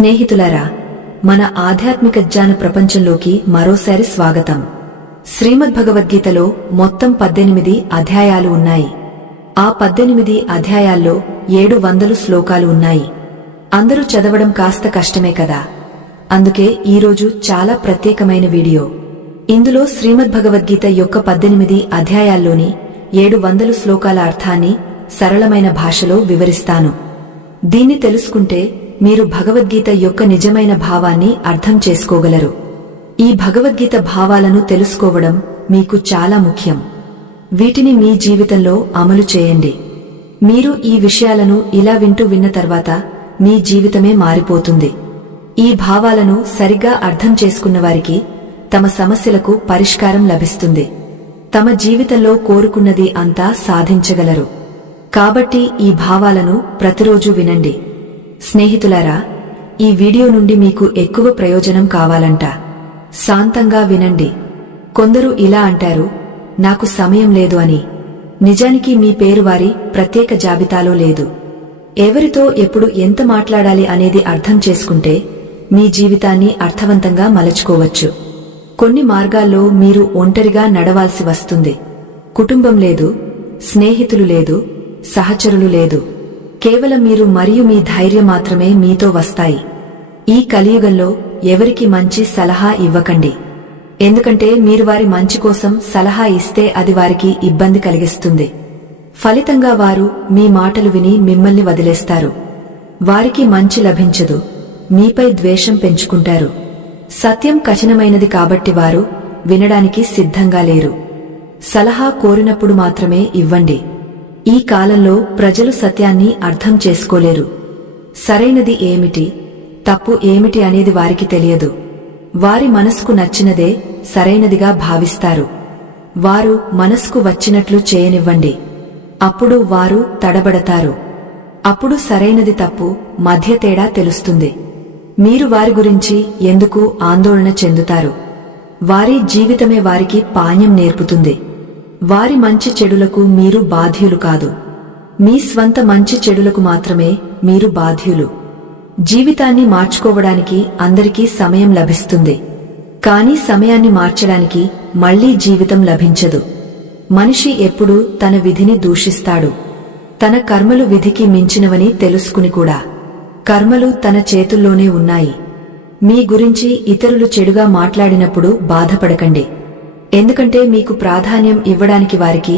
స్నేహితులారా, మన ఆధ్యాత్మిక జ్ఞాన ప్రపంచంలోకి మరోసారి స్వాగతం. శ్రీమద్భగవద్గీతలో మొత్తం 18 అధ్యాయాలు ఉన్నాయి. ఆ 18 అధ్యాయాల్లో 700 శ్లోకాలు ఉన్నాయి. అందరూ చదవడం కాస్త కష్టమే కదా. అందుకే ఈరోజు చాలా ప్రత్యేకమైన వీడియో. ఇందులో శ్రీమద్భగవద్గీత యొక్క 18 అధ్యాయాల్లోని 700 శ్లోకాల అర్థాన్ని సరళమైన భాషలో వివరిస్తాను. దీన్ని తెలుసుకుంటే మీరు భగవద్గీత యొక్క నిజమైన భావాన్ని అర్థం చేసుకోగలరు. ఈ భగవద్గీత భావాలను తెలుసుకోవడం మీకు చాలా ముఖ్యం. వీటిని మీ జీవితంలో అమలు చేయండి. మీరు ఈ విషయాలను ఇలా విన్న తర్వాత మీ జీవితమే మారిపోతుంది. ఈ భావాలను సరిగ్గా అర్థం చేసుకున్నవారికి తమ సమస్యలకు పరిష్కారం లభిస్తుంది. తమ జీవితంలో కోరుకున్నది అంతా సాధించగలరు. కాబట్టి ఈ భావాలను ప్రతిరోజు వినండి. స్నేహితులారా, ఈ వీడియో నుండి మీకు ఎక్కువ ప్రయోజనం కావాలంట. శాంతంగా వినండి. కొందరు ఇలా అంటారు, నాకు సమయం లేదు అని. నిజానికి మీ పేరు వారి ప్రత్యేక జాబితాలో లేదు. ఎవరితో ఎప్పుడు ఎంత మాట్లాడాలి అనేది అర్థం చేసుకుంటే మీ జీవితాన్ని అర్థవంతంగా మలచుకోవచ్చు. కొన్ని మార్గాల్లో మీరు ఒంటరిగా నడవాల్సి వస్తుంది. కుటుంబం లేదు, స్నేహితులు లేదు, సహచరులు లేదు. కేవలం మీరు మరియు మీ ధైర్యం మాత్రమే మీతో వస్తాయి. ఈ కలియుగంలో ఎవరికి మంచి సలహా ఇవ్వకండి. ఎందుకంటే మీరు వారి మంచి కోసం సలహా ఇస్తే అది వారికి ఇబ్బంది కలిగిస్తుంది. ఫలితంగా వారు మీ మాటలు విని మిమ్మల్ని వదిలేస్తారు. వారికి మంచి లభించదు, మీపై ద్వేషం పెంచుకుంటారు. సత్యం కఠినమైనది కాబట్టి వారు వినడానికి సిద్ధంగా లేరు. సలహా కోరినప్పుడు మాత్రమే ఇవ్వండి. ఈ కాలంలో ప్రజలు సత్యాన్ని అర్థం చేసుకోలేరు. సరైనది ఏమిటి, తప్పు ఏమిటి అనేది వారికి తెలియదు. వారి మనసుకు నచ్చినదే సరైనదిగా భావిస్తారు. వారు మనసుకు వచ్చినట్లు చేయనివ్వండి. అప్పుడు వారు తడబడతారు. అప్పుడు సరైనది తప్పు మధ్య తేడా తెలుస్తుంది. మీరు వారి గురించి ఎందుకు ఆందోళన చెందుతారు? వారి జీవితమే వారికి పాణ్యం నేర్పుతుంది. వారి మంచి చెడులకు మీరు బాధ్యులు కాదు. మీ స్వంత మంచి చెడులకు మాత్రమే మీరు బాధ్యులు. జీవితాన్ని మార్చుకోవడానికి అందరికీ సమయం లభిస్తుంది. కానీ సమయాన్ని మార్చడానికి మళ్లీ జీవితం లభించదు. మనిషి ఎప్పుడూ తన విధిని దూషిస్తాడు. తన కర్మలు విధికి మించినవని తెలుసుకుని కూడా. కర్మలు తన చేతుల్లోనే ఉన్నాయి. మీ గురించి ఇతరులు చెడుగా మాట్లాడినప్పుడు బాధపడకండి. ఎందుకంటే మీకు ప్రాధాన్యం ఇవ్వడానికి వారికి